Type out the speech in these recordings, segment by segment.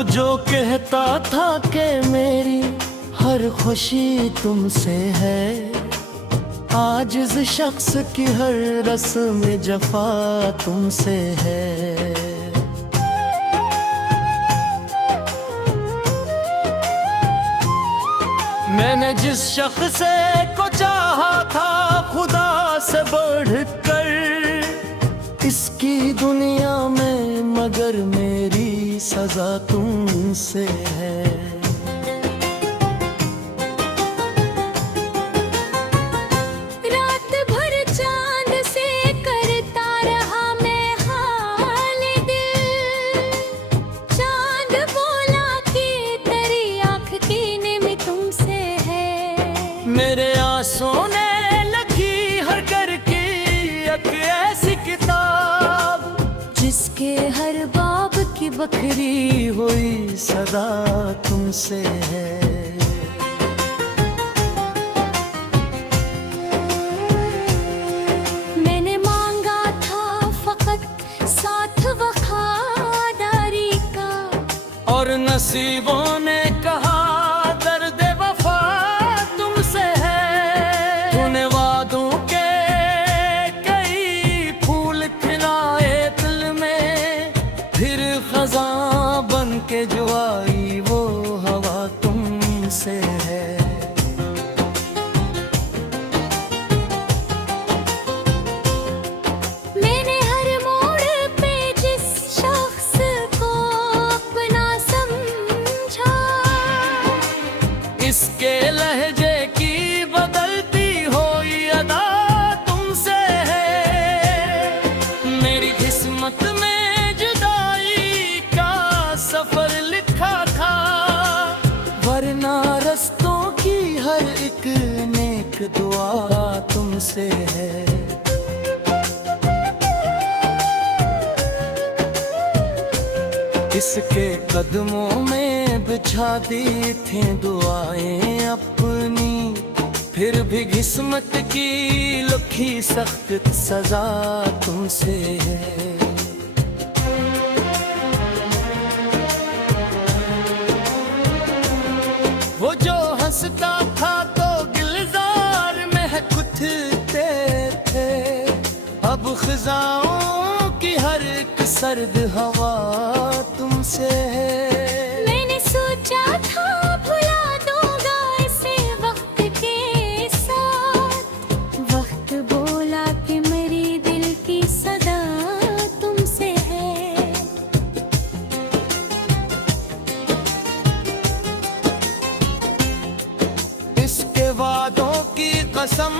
वो जो कहता था कि मेरी हर खुशी तुमसे है, आज इस शख्स की हर रस्म जफा तुमसे है। मैंने जिस शख्स को चाहा था खुदा से बढ़कर इसकी दुनिया में, मगर मेरी सजा तुमसे है। रात भर चांद से करता रहा मैं हाल दिल, चांद बोला कि तेरी आँख की निम तुमसे है। मेरे आंसुओं ने लिखी हर घर की एक ऐसी किताब, जिसके हर बाब की बखरी हुई सदा तुमसे है। मैंने मांगा था फकत साथ वफादारी का, और नसीबों ने कहा दर्द वफा तुमसे है। तूने वादों के कई फूल खिलाए दिल में, फिर खजां बन के जो आई वो हवा तुमसे है। मैंने हर मोड़ पे जिस शख्स को अपना समझा, इसके लहजे की बदलती हुई अदा तुमसे है। मेरी किस्मत में जुदाई का सफर लिखा था, वरना रस्तों की हर एक नेक दुआ तुमसे है। इसके कदमों में बिछा दी थी दुआएं अपनी, फिर भी किस्मत की लिखी सख्त सजा तुमसे है। वो जो हंसता था तो गुलजार में खुदते थे, अब खिजाओं की हर एक सर्द हवा तुमसे है। मैंने सोचा था भुला दूंगा इसे वक्त के साथ, वक्त बोला कि मेरी दिल की सदा तुमसे है। इसके वादों की कसम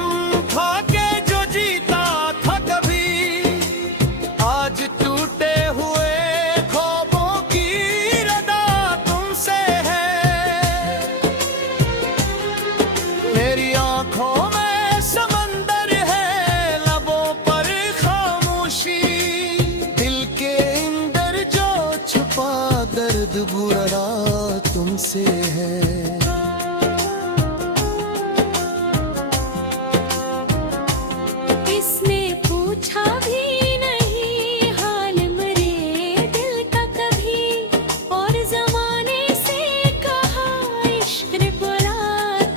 खा के जो जीता था कभी, आज टूटे हुए ख्वाबों की रदा तुमसे है। मेरी आंखों में समंदर है, लबों पर खामोशी, दिल के अंदर जो छुपा दर्द बुरा तुमसे है। इसने पूछा भी नहीं हाल मेरे दिल का कभी, और जमाने से कहा इश्क बोला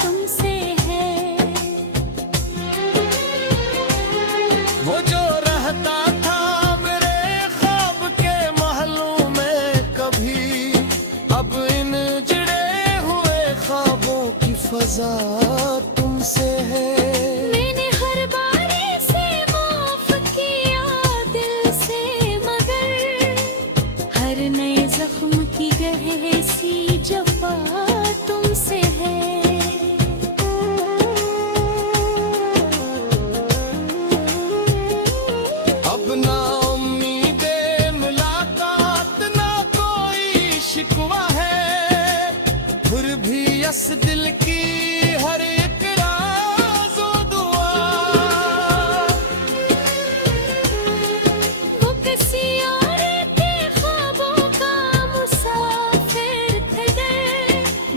तुमसे है। वो जो रहता था मेरे ख्वाब के महलों में कभी, अब इन जुड़े हुए ख्वाबों की फजा तुमसे है। मैंने हर बारी से माफ किया दिल से, मगर हर नए जख्म की गहरी जफा तुमसे है। अब ना उम्मीदे मुलाकात ना कोई शिकवा है, फिर भी इस दिल की हर एक राज और दुआ। वो किसी और के ख्वाबों का मुसाफिर थे,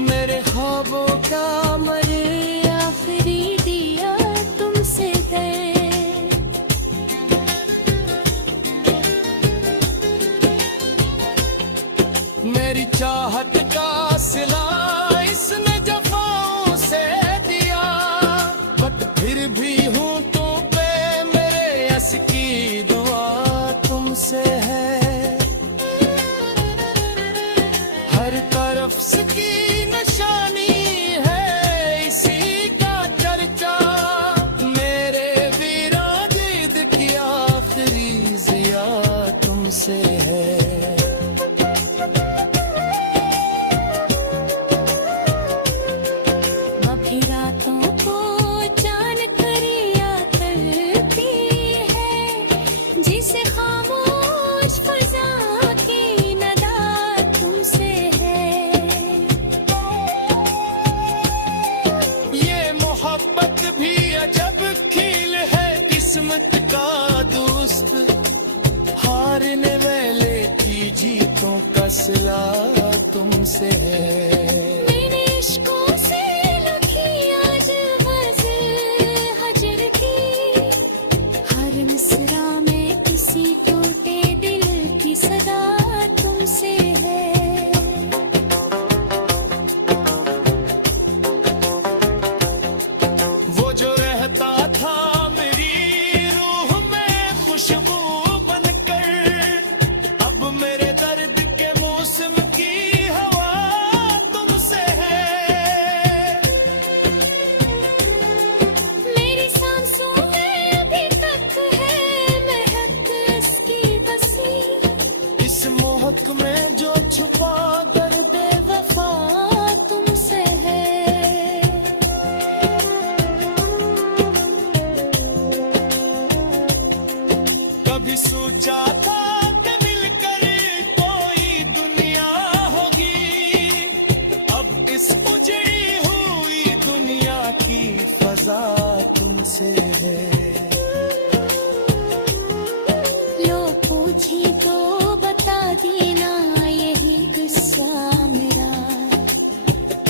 मेरे ख्वाबों का मरे आखिरी दिया तुमसे है। मेरी चाहत का सिला इसने जफाओं से दिया, बट फिर भी हूँ तुम पे मेरे यस की दुआ तुमसे है। हर तरफ से की निशानी है इसी का चर्चा, मेरे वीराजीद की आखिरी जिया तुमसे है। अभी रातों को चांद करिया करती है, जिसे खामोश फजा की नदा तुमसे है। ये मोहब्बत भी अजब खेल है किस्मत का दोस्त, हारने वाले की जीतों का सिला तुमसे है। मैंने इश्कों से लिखी आज गज़ल हजर की, हर मिसरा में किसी टूटे दिल की सदा तुमसे है। वो जो रहता था मेरी रूह में खुशबू बनकर, अब मेरे दर्द के मौसम की हवा तुमसे है। मेरी सांसों में अभी तक है महक इसकी बसी, इस मोहक में जो छुपा दर्द वफा तुमसे है। कभी सोचा था कि मिलकर कोई दुनिया होगी, अब इस उजड़ी हुई दुनिया की फजा तुमसे है। लो पूछी तो बता देना यही गुस्सा मेरा,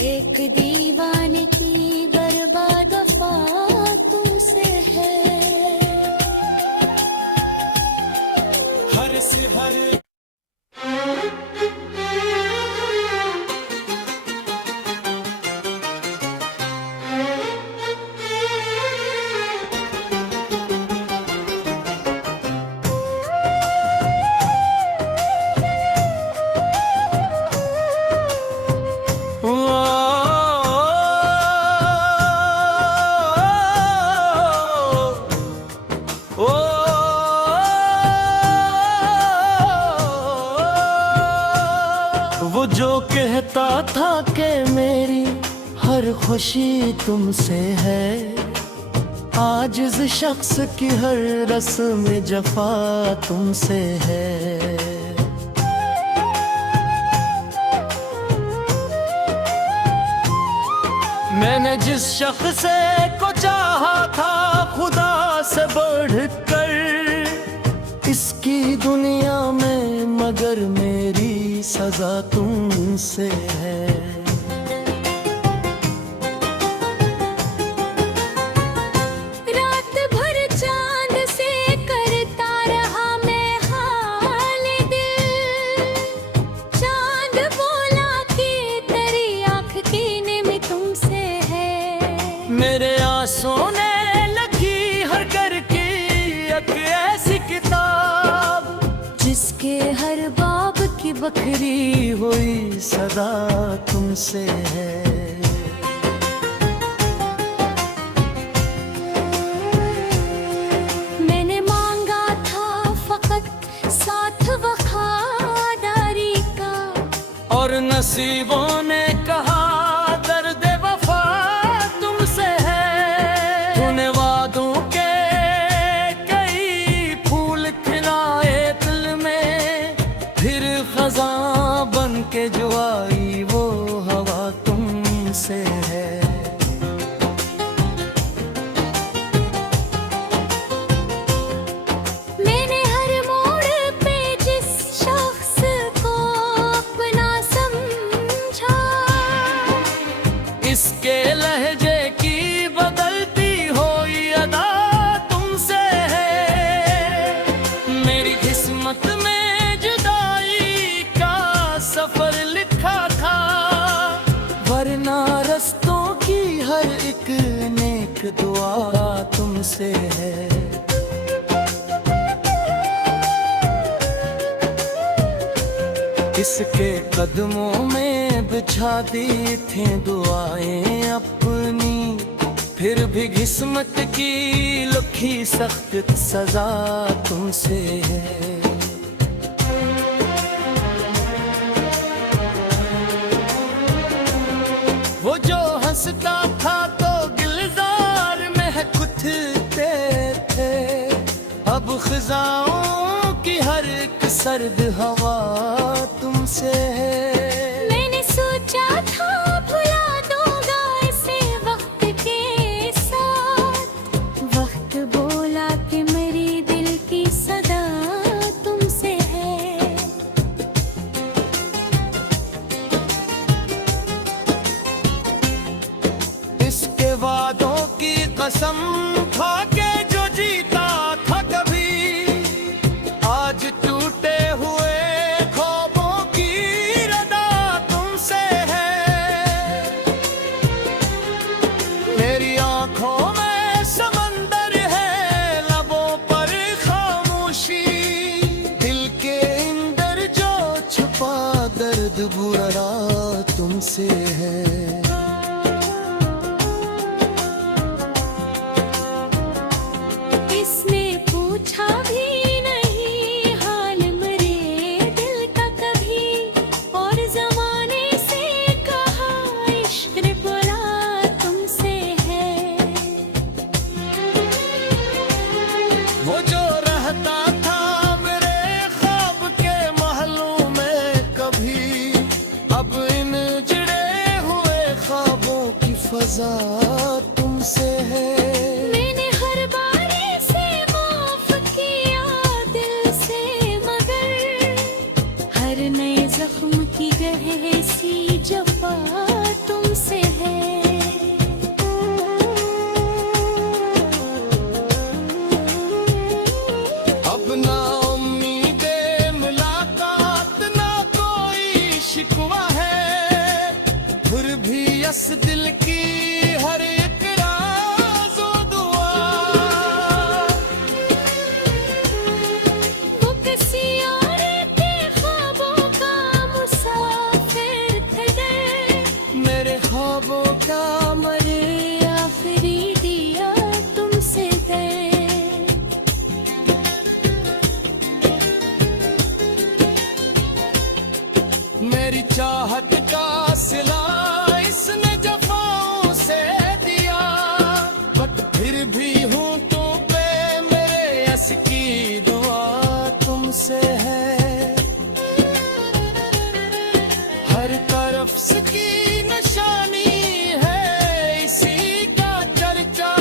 एक दीवाने की बर्बाद वफा तुमसे है। हर से हर वो जो कहता था कि मेरी हर खुशी तुमसे है, आज इस शख्स की हर रस्म जफा तुमसे है। मैंने जिस शख्स को चाहा था खुदा से बढ़कर इसकी दुनिया में, मगर मेरी सजा तुमसे है। रात भर चांद से करता रहा मैं हाल दिल, चांद बोला कि तेरी आँख की निम तुमसे है। मेरे आंसू ने लगी हर घर की एक ऐसी किताब, जिसके हर बाब की बकरी हुई सदा तुमसे है। मैंने मांगा था फकत साथ वफादारी का, और नसीबों ने कहा दर्द वफा तुमसे है। तूने वादों के कई फूल खिलाए दिल में, फिर खजा बन के जो आई वो हवा तुमसे है। मैंने हर मोड़ पे जिस शख्स को अपना समझा, इसके लहजे की बदलती हुई अदा तुमसे है। मेरी किस्मत में जुदाई का सफर दुआ तुमसे है। किसके कदमों में बिछा दी थी दुआएं अपनी, फिर भी किस्मत की लिखी सख्त सजा तुमसे है। वो जो हंसता था तो गिलजार में कुथते थे, अब खिजाओं की हर एक सर्द हवा तुमसे है। मैंने सोचा था भुला दूंगा इसे वक्त के साथ, वक्त बोला कि मेरी दिल की सदा तुमसे है। इसके वादों की कसम खा के जो जीता था कभी, आज टूटे हुए ख्वाबों की रदा तुमसे है। मेरी आंखों में समंदर है, लबों पर खामोशी, दिल के अंदर जो छुपा दर्द बुरा तुमसे है। किसने पूछा भी नहीं हाल मेरे दिल का कभी, और जमाने से कहा इश्क बोला तुमसे है। वो जो रहता था मेरे ख्वाब के महलों में कभी, अब इन जुड़े हुए ख्वाबों की फजा तुमसे है। मैंने हर बारी से माफ किया दिल से, मगर हर नए जख्म की गहरी सी जफा तुमसे है। अब ना उम्मीदे मुलाकात ना कोई शिकवा है, फिर भी इस दिल की हर एक राज व दुआ। वो किसी और के ख्वाबों का मुसाफिर थे, मेरे ख्वाबों का मरे आखिरी दिया तुमसे है। मेरी चाहत का सिला इसने जफाओं से दिया, बट फिर भी हूँ तो पे मेरे यस की दुआ तुमसे है। हर तरफ की निशानी है इसी का चर्चा,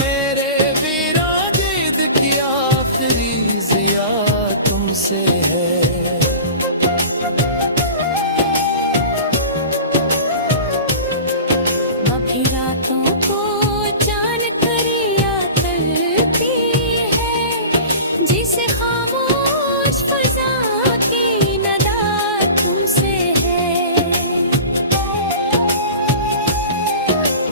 मेरे वीरा जिद की आखिरी जिया तुमसे है। अभी रातों को जान कर याद करती है, जिसे खामोश फजा की नदा तुमसे है।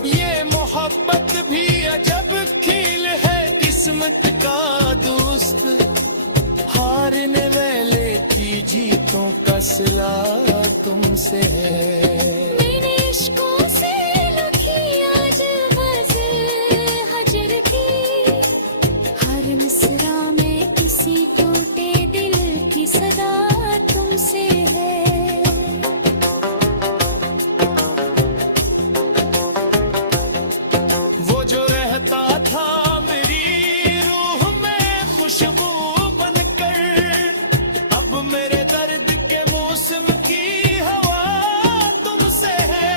ये मोहब्बत भी अजब खेल है किस्मत का दोस्त, हारने वाले की जीतों का सिला तुमसे है। मैंने इश्कों से लिखी आज गज़ल हजर की, हर मिसरा में किसी टूटे दिल की सदा तुमसे है। वो जो रहता था मेरी रूह में खुशबू बनकर, अब मेरे दर्द के मौसम की हवा तुमसे है।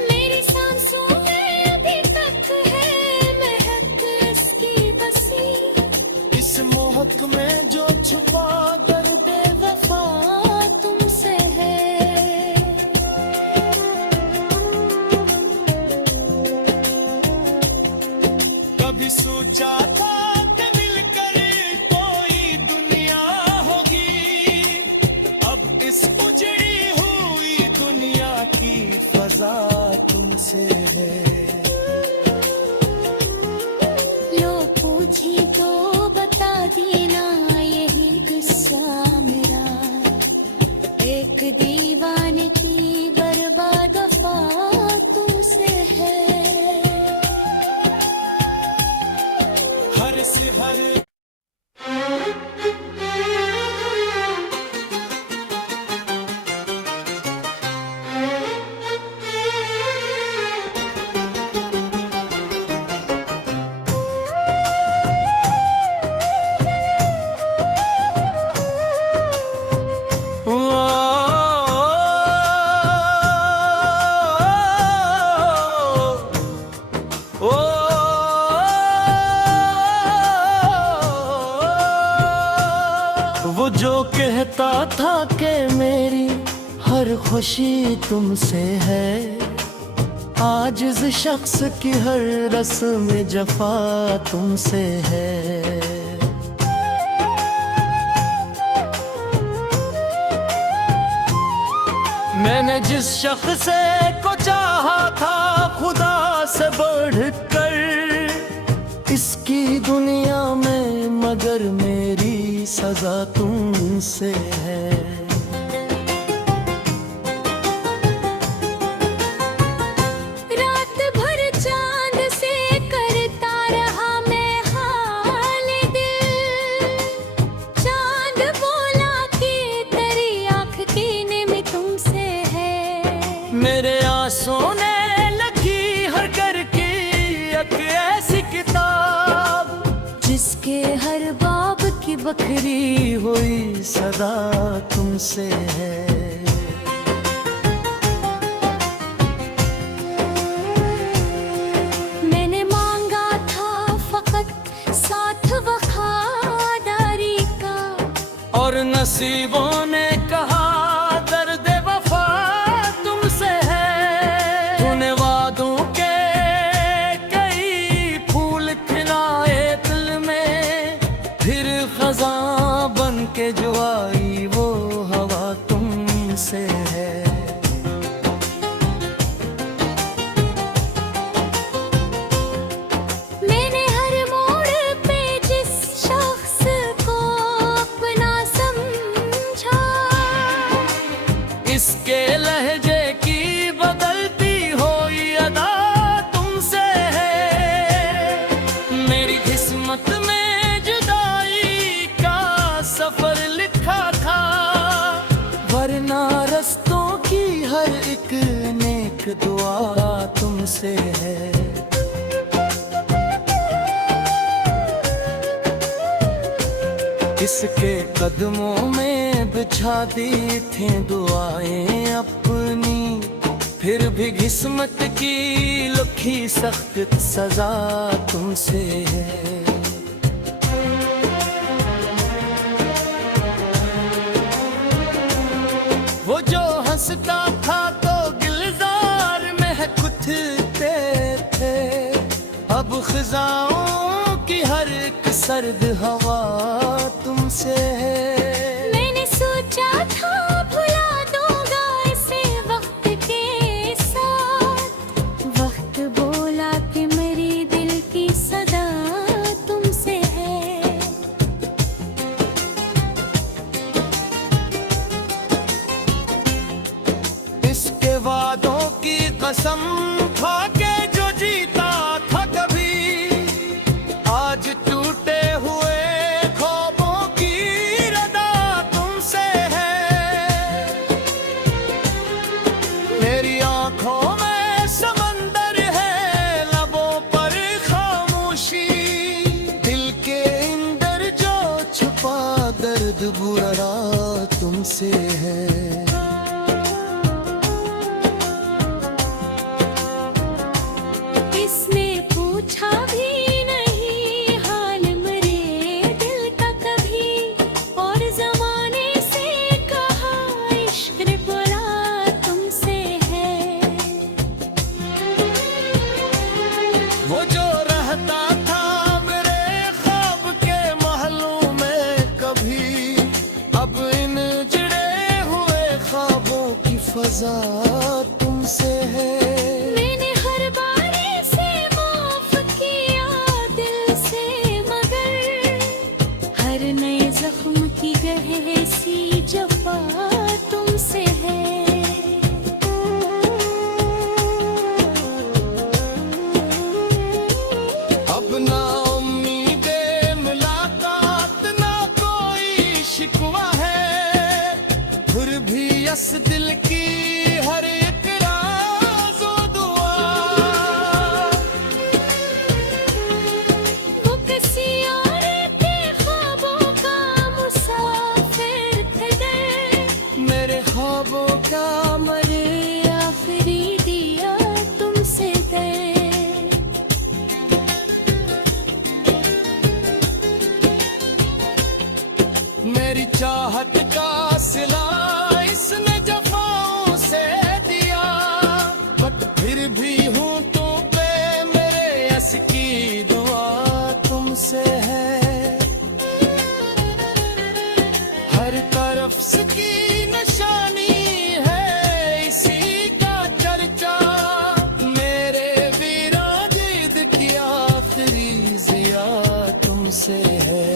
मेरी सांसों में अभी तक है महक इसकी बसी, इस मोहक में जो छुपा दर्द वफा तुमसे है। कभी सोचा था कि मिलकर कोई दुनिया होगी, अब इस उजड़ी हुई दुनिया की फजा ना यही गुस्सा मेरा, एक दीवाने की बर्बाद वफा तुमसे है। हर से हर वो जो कहता था कि मेरी हर खुशी तुमसे है, आज इस शख्स की हर रस्म जफा तुमसे है। मैंने जिस शख्स को चाहा था खुदा से बढ़कर इसकी दुनिया में, मगर मेरी सजा तुमसे है। रात भर चांद से करता रहा मैं हाल दिल, चांद बोला कि तेरी आँख की निम तुमसे है। मेरे आंसुओं ने लिखी हर घर की एक ऐसी किताब, जिसके हर बाब की बखरी हुई सदा तुमसे है। मैंने मांगा था फकत साथ वफादारी का, और नसीबों ने कहा दर्द वफा तुमसे है। तूने वादों के कई फूल खिलाए दिल में, फिर खज़ां बन के जो आई वो हवा तुमसे है। मैंने हर मोड़ पे जिस शख्स को अपना समझा, इसके लहजे की बदलती हुई अदा तुमसे है। मेरी किस्मत में जुदाई का सफर लिखा था, वरना रस्तों की हर एक नेक दुआ तुमसे है। इसके कदमों में बिछा दी थी दुआएं अपनी, फिर भी किस्मत की लिखी सख्त सजा तुमसे है। वो जो हंसता था तो गिलजार में खुदते थे, अब खिजाओं की हर एक सर्द हवा तुमसे है। मैंने सोचा था भुला दूंगा इसे वक्त के साथ, वक्त बोला कि मेरी दिल की सदा तुमसे है। इसके वादों की कसम खा के जो जीता था कभी, आज टूटे हुए ख्वाबों की रदा तुमसे है। मेरी आंखों में समंदर है, लबों पर खामोशी, दिल के अंदर जो छुपा दर्द बुरा तुमसे है। इसने पूछा भी नहीं हाल मेरे दिल का कभी, और जमाने से कहा इश्क बुरा तुमसे है। वो जो रहता था मेरे ख्वाब के महलों में कभी, अब इन जुड़े हुए ख्वाबों की फजा तुमसे है। मैंने हर बारी से माफ किया दिल से, मगर हर नए जख्म की गहरी सी जफा तुमसे है। अब ना उम्मीदें मुलाकात ना कोई शिकवा है, फिर भी इस दिल की हर एक राज़ व दुआ। वो किसी और के ख्वाबों का मुसाफिर थे, मेरे ख्वाबों का मरे आखिरी दिया तुमसे दे। मेरी चाहत का सिला इसने जफाओं से दिया, बट फिर भी हूँ तुम पे मेरे यस की दुआ तुमसे है। हर तरफ से की निशानी है इसी का चर्चा, मेरे वीराजिद की आखिरी जिया तुमसे है।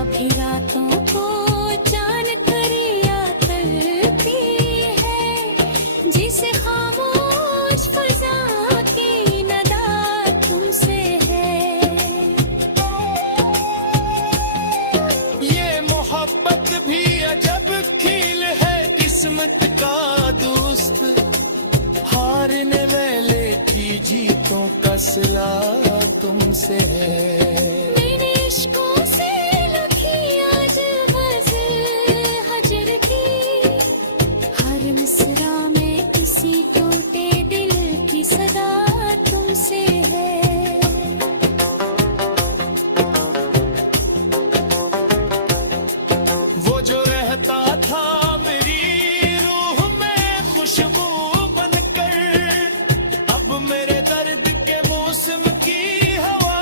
अभी रातों को जान कर याद करती है, जिसे खामोश फजा की नदा तुमसे है। ये मोहब्बत भी अजब खेल है किस्मत का दोस्त, हारने वाले की जीतों का सिला तुमसे है। मैंने इश्कों से लिखी आज गज़ल हजर की, हर मिसरा में किसी टूटे दिल की सदा तुमसे है। वो जो रहता था मेरी रूह में खुशबू बनकर, अब मेरे दर्द के मौसम की हवा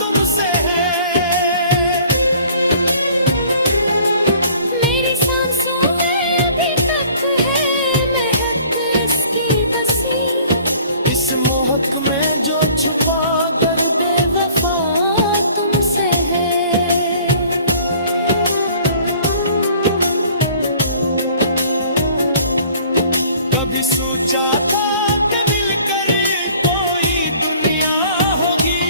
तुमसे है। मेरी सांसों में अभी तक है महक इसकी बसी, इस मोहक में जो छुपा दर्द वफा तुमसे है। कभी सोचा था कि मिलकर कोई दुनिया होगी,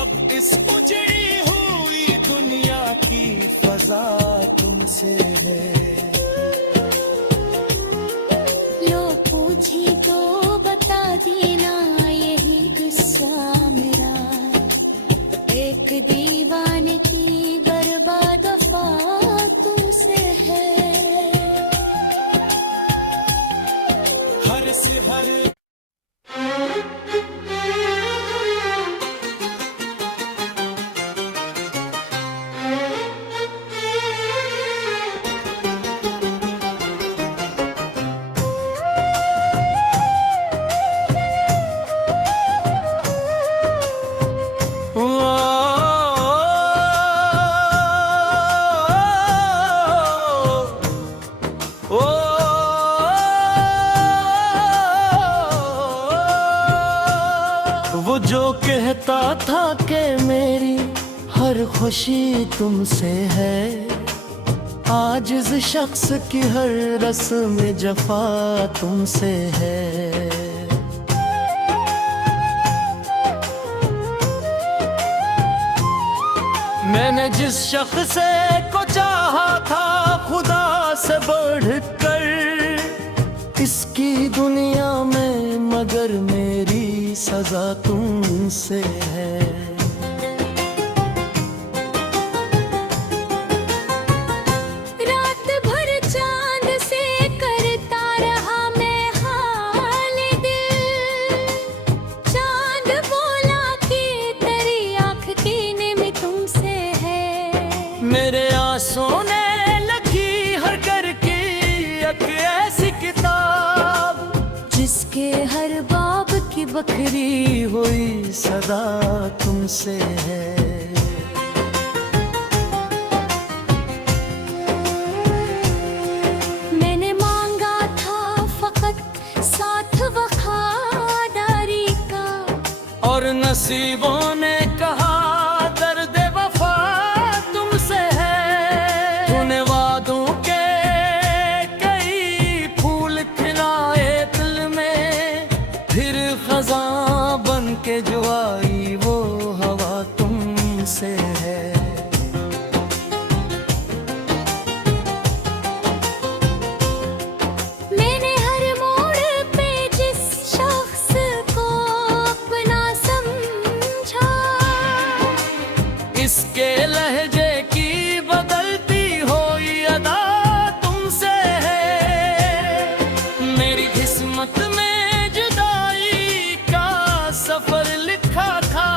अब इस उजड़ी हुई दुनिया की फजा तुमसे है। लो पूछी तो बता देना यही किस्सा मेरा, एक दीवाने की बर्बाद वफा तुमसे है। हर से हर वो जो कहता था कि मेरी हर खुशी तुमसे है, आज इस शख्स की हर रस्म जफा तुमसे है। मैंने जिस शख्स को चाहा था खुदा से बढ़कर इसकी दुनिया में, मगर मेरी सजा तुमसे है। रात भर चांद से करता रहा मैं हाल दिल, चांद बोला कि तेरी आँख की निमी तुमसे है। मेरे आंसू ने लगी हर घर की एक ऐसी किताब, जिसके हर बाब की बकरी हुई सदा तुमसे है। मैंने मांगा था फकत साथ वफादारी, और नसीबों ने कहा दर्द वफा तुमसे है। तूने वादों के कई फूल खिलाए दिल में, फिर खज़ां बन के जो आई वो हवा तुमसे है। मैंने हर मोड़ पे जिस शख्स को अपना समझा, इसके लहजे की बदलती हुई अदा तुमसे है। मेरी किस्मत में जुदाई का सफर लिखा था,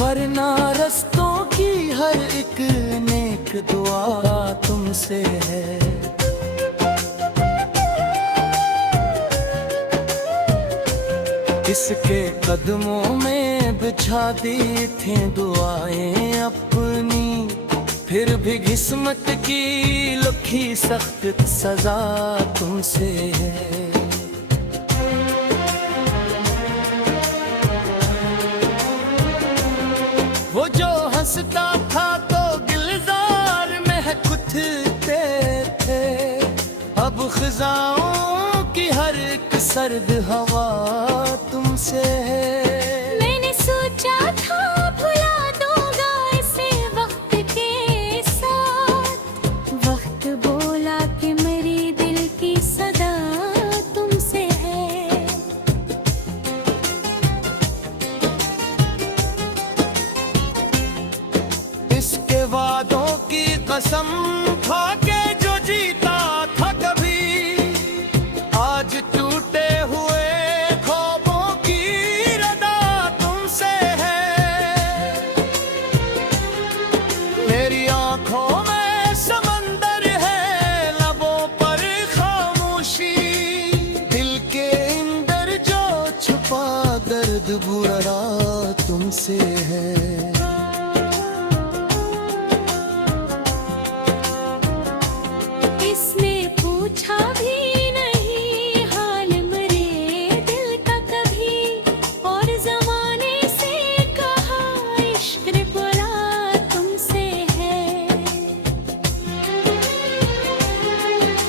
वरना रस्तों की हर एक नेक दुआ तुमसे है। इसके कदमों में बिछा दी थी दुआएं अपनी, फिर भी किस्मत की लिखी सख्त सजा तुमसे है। वो जो हंसता था तो गिलजार में कुथते थे, अब खिजाओं की हर एक सर्द हवा तुमसे है। मैंने सोचा था भुला दूंगा इसे वक्त के साथ, वक्त बोला कि मेरी दिल की सदा तुमसे है। इसके वादों की कसम खा के जो जीता था कभी, आज टूटे हुए ख्वाबों की रदा तुमसे है। मेरी आंखों में समंदर है, लबों पर खामोशी, दिल के अंदर जो छुपा दर्द बुरा तुमसे है। इसने पूछा भी नहीं हाल मेरे दिल का कभी, और जमाने से कहा इश्क बुरा तुमसे है।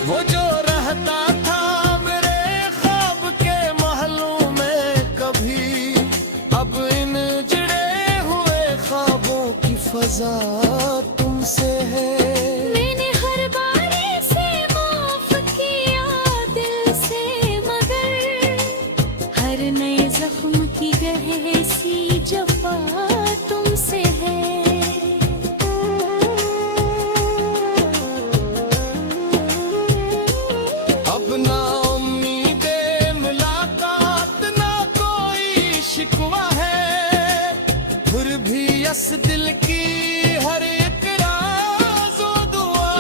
वो जो रहता था मेरे ख्वाब के महलों में कभी, अब इन जुड़े हुए ख्वाबों की फजा तुमसे है। मैंने हर बारी से माफ किया दिल से, मगर हर नए जख्म की गहरी जफा तुमसे है। अब ना उम्मीदे मुलाकात ना कोई शिकवा है, फिर भी इस दिल की हर एक राज और दुआ।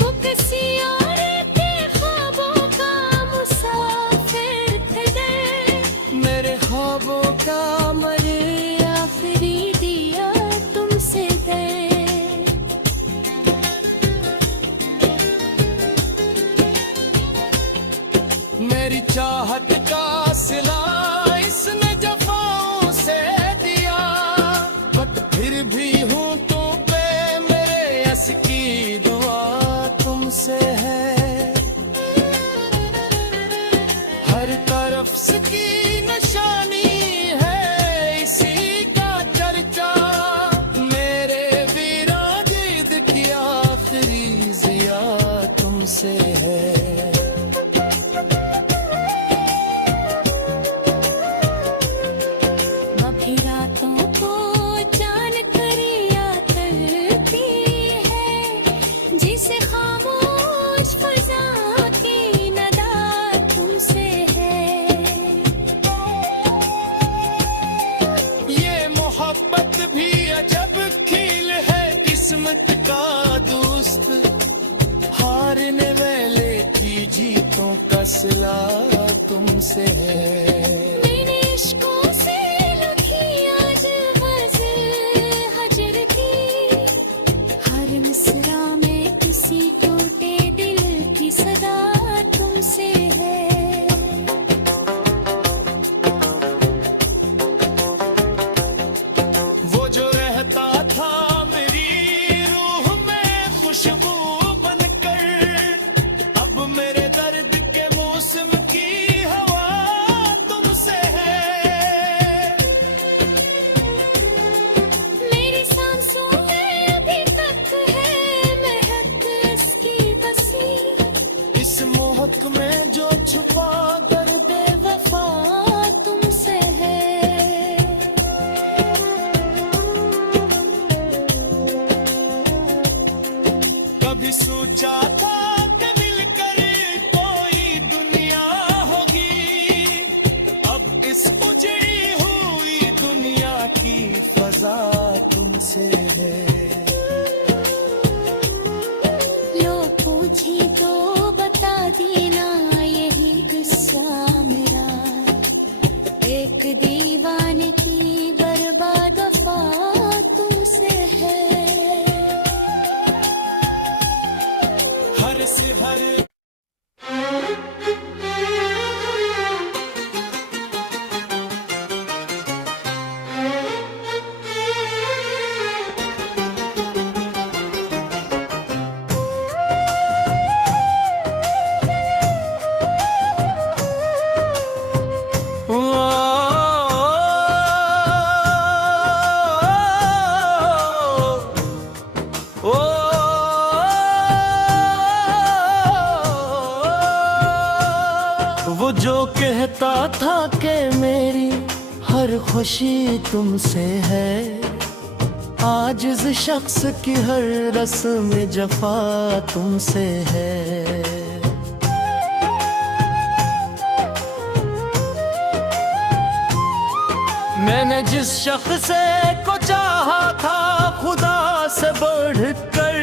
वो किसी और के ख्वाबों का मुसाफिर थे, मेरे ख्वाबों का मरे आखिरी दिया तुमसे है। मेरी चाहत का सिला इसने जफाओं से दिया, बट फिर भी हूँ तुम पे मेरे यस की दुआ तुमसे है। हर तरफ से की निशानी है इसी का चर्चा, मेरे वीराजिद की आखिरी जिया तुमसे है। अभी रातों को जान कर याद करती है, जिसे खामोश फजा की नदा तुमसे है। ये मोहब्बत भी अजब खेल है किस्मत का दोस्त, हारने वाले की जीतों का सिला तुमसे है। मैंने इश्कों से लिखी आज गज़ल हजर की, हर मिसरा में किसी टूटे दिल की सदा तुमसे है। में जो छुपा दर्द वफा तुमसे है। कभी सोचा था कि मिलकर कोई दुनिया होगी, अब इस उजड़ी हुई दुनिया की फजा तुमसे है। लो पूछी तो बता देना यही किस्सा मेरा, एक दीवाने की बर्बाद वफा तुमसे है। हर से हर वो जो कहता था कि मेरी हर खुशी तुमसे है, आज इस शख्स की हर रस्म जफा तुमसे है। मैंने जिस शख्स को चाहा था खुदा से बढ़कर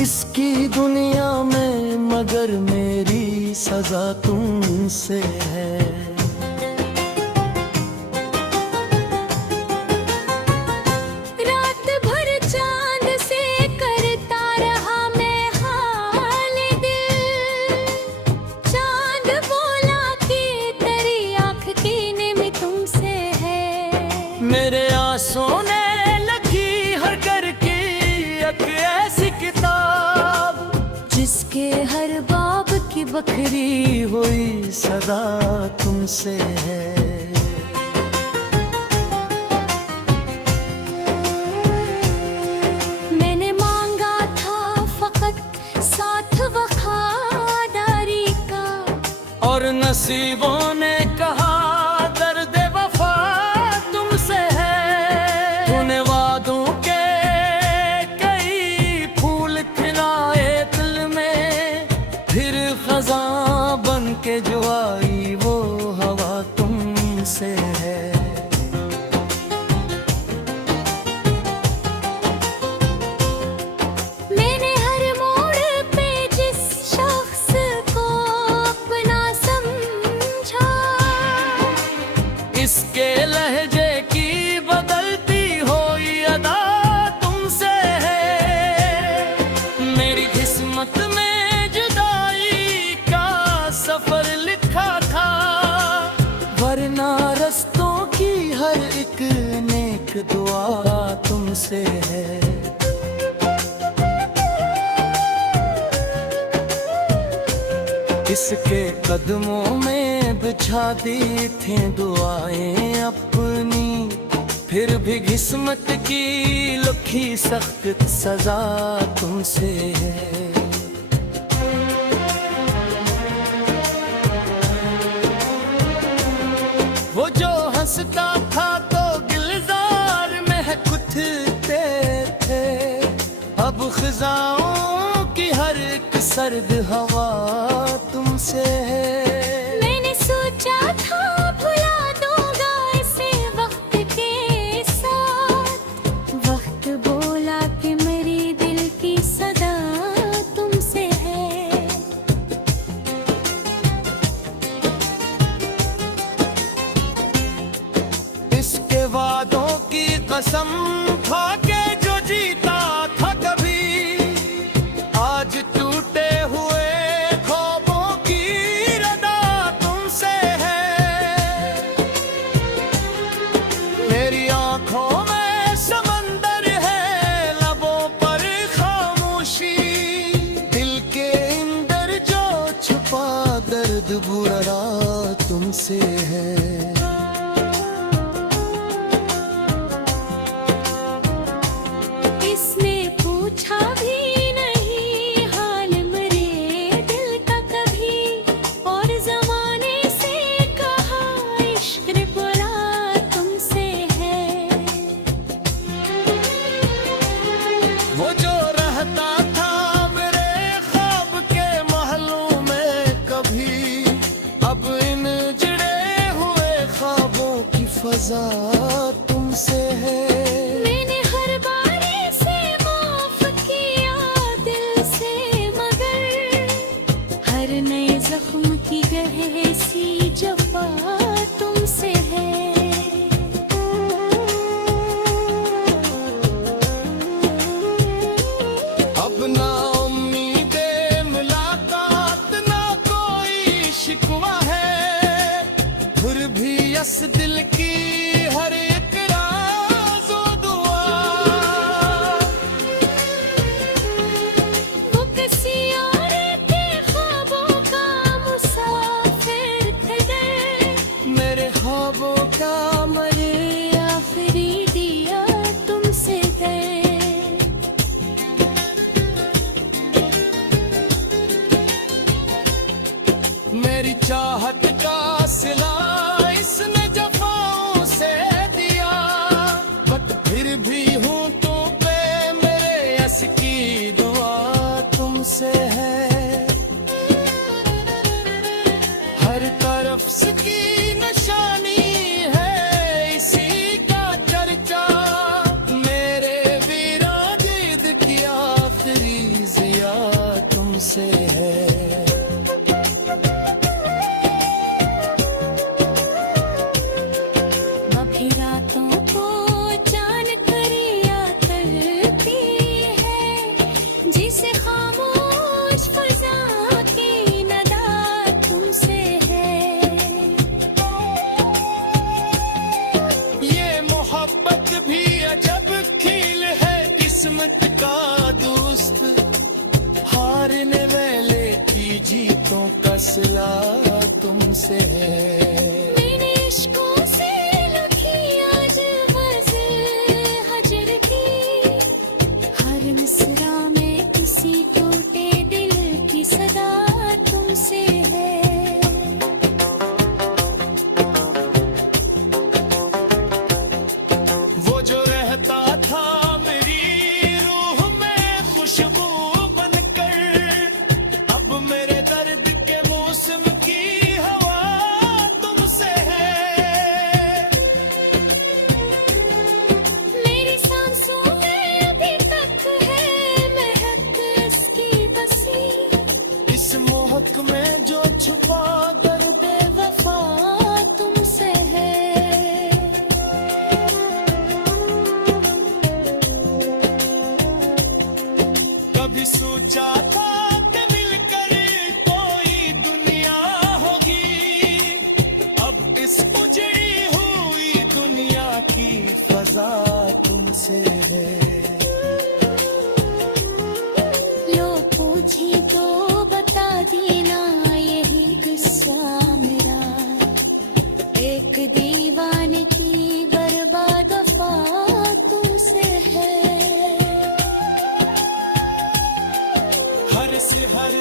इसकी दुनिया में, मगर मेरी सजा तुमसे है। रात भर चांद से करता रहा मैं हाल दिल, चांद बोला कि तेरी आँख की निम तुमसे है। मेरे आंसुओं ने लगी हर घर की एक ऐसी किताब, जिसके हर बाब की बखरी हुई सदा तुमसे है। मैंने मांगा था फकत साथ वफादारी का, और नसीबों ने कहा दर्द वफा तुमसे है। तूने वादों के कई फूल खिलाए दिल में, फिर खजा बन के जो आई वो हवा तुमसे है। मैंने हर मोड़ पे जिस शख्स को अपना समझा, इसके लहजे की बदलती हुई अदा तुमसे है। मेरी किस्मत में जुदाई का सफर लिखा था, वरना रस्तों की हर एक नेक दुआ तुमसे है। इसके कदमों में बिछा दी थी दुआएं अपनी, फिर भी किस्मत की लिखी सख्त सजा तुमसे है। वो जो हंसता था तो गिलजार में खुदते थे, अब खिजाओं की हर एक सर्द हवा तुमसे है। मैंने सोचा था भुला दूंगा इसे वक्त के साथ, वक्त बोला कि मेरी दिल की सदा तुमसे है। इसके वादों की कसम खा के जो जीता था कभी, आज टूटे हुए ख्वाबों की रदा तुमसे है। मेरी आंखों में समंदर है, लबों पर खामोशी, दिल के अंदर जो छुपा दर्द बुरा तुमसे है। इसने पूछा भी नहीं हाल मेरे दिल का कभी, फजा तुमसे है। मैंने हर बारी से माफ किया दिल से, मगर हर नए जख्म की गहरी जफा तुमसे है। अब ना उम्मीदे मुलाकात, ना कोई शिकवा है, फिर भी इस दिल की हर एक राज़ व दुआ। वो किसी और के ख्वाबों का मुसाफिर थे, मेरे ख्वाबों का मरे आखिरी दिया तुमसे है। मेरी चाहत का सिला इसने जफाओं से दिया, बट फिर भी हूँ तुम पे मेरे यस की दुआ तुमसे है। हर तरफ से की निशानी है इसी का चर्चा, मेरे वीराजिद की आखिरी जिया तुमसे है। अभी रातों को चांद करिया करती है, जिसे खामोश फजा की नदा तुमसे है। ये मोहब्बत भी अजब खेल है किस्मत का दोस्त, हारने वाले की जीतों का सिला तुमसे है। मैंने इश्कों से लिखी आज गज़ल हजर की, हर मिसरा में किसी टूटे दिल की सदा तुमसे है। वो जो रहता था मेरी रूह में खुशबू बनकर, अब मेरे दर्द के मौसम की हवा तुमसे है। मेरी सांसों में अभी तक है महक इसकी बसी, इस मोहक में जो छुपा दर्द वफा तुमसे है। कभी सोचा था कि मिलकर कोई दुनिया होगी, अब इस उजड़ी हुई दुनिया की फजा तुमसे है। लो पूछी तो बता देना यही गुस्सा मेरा, एक दीवाने की बर्बाद वफा तुमसे है। हर से हर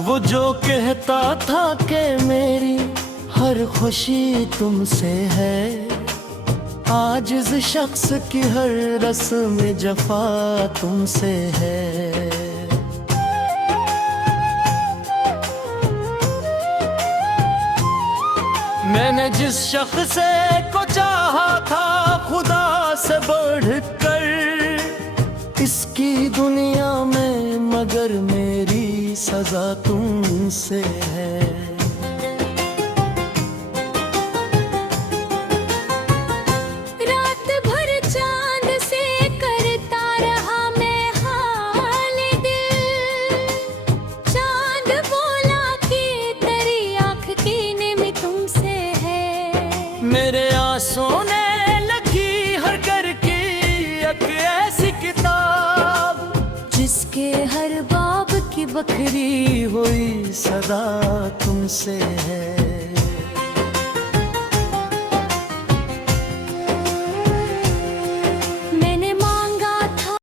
वो जो कहता था कि मेरी हर खुशी तुमसे है, आज इस शख्स की हर रस्म जफा तुमसे है। मैंने जिस शख्स को चाहा था खुदा से बढ़कर इसकी दुनिया में, मगर मेरी सजा तुमसे है। रात भर चांद से करता रहा मैं हाल दिल, चांद बोला कि तेरी आँख की निम तुमसे है। मेरे आंसू ने लगी हर घर की एक ऐसी किताब, जिसके हर बाब की बखरी हुई सदा तुमसे है।